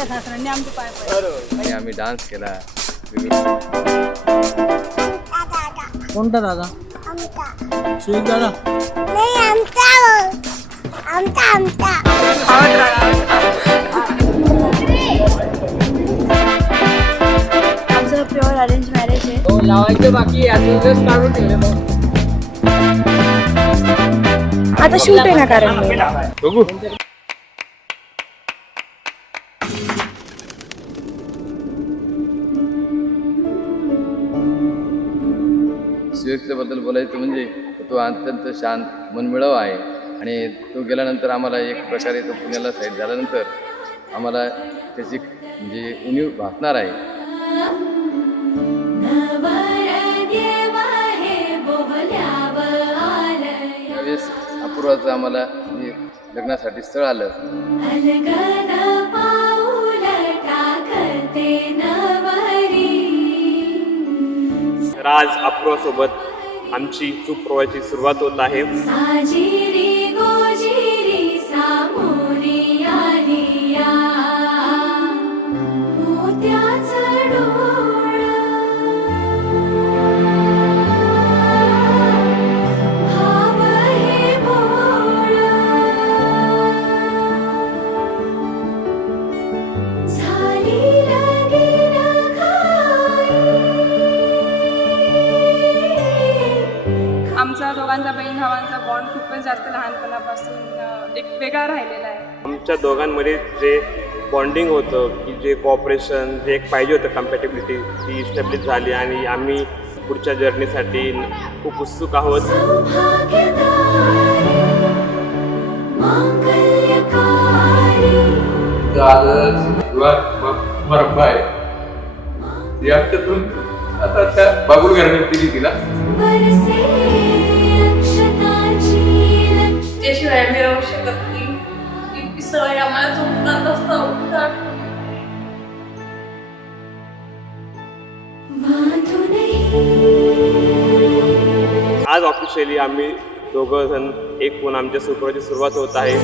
आमच्या सासऱ्यांनी आमचे पाय पडले आणि आम्ही डान्स केला. कोणता दादा? सुयोग दादा. आमचं प्युअर अरेंज मॅरेज आहे. हो लावायचं बाकी अजूनच काढून ठेवले. आता शूट आहे ना कारण बघू. सुयोगच्याबद्दल बोलायचं म्हणजे तो अत्यंत शांत मनमिळाऊ आहे आणि तो गेल्यानंतर आम्हाला एक प्रकारे तो पुण्याला साईड झाल्यानंतर आम्हाला त्याची म्हणजे उणीव भासणार आहे. त्यावेळेस अपूर्वाचं आम्हाला म्हणजे लग्नासाठी स्थळ आलं. राज अपूर्वासोबत आमची सुप्रवाची सुरुवात होत आहे. आमचा दोघांचा बहीण भावांचा बॉन्ड खूपच जास्त लहानपणापासून एक वेगळा राहिलेला आहे. आमच्या दोघांमध्ये जे बॉन्डिंग होतं की जे कॉपरेशन जे एक पाहिजे होतं कम्पॅटेबिलिटी ती इस्टॅब्लिश झाली आणि आम्ही पुढच्या जर्नीसाठी खूप उत्सुक आहोत. आता त्या बाबूल घराण्यात दिली तिला. त्याशिवाय मी राहू शकत नाही. इतकी सवय आम्हाला झोपतात असतं उठतात. आज ऑफिशियली आम्ही दोघं जण एक होऊन आमच्या सुप्रवाची सुरुवात होत आहे.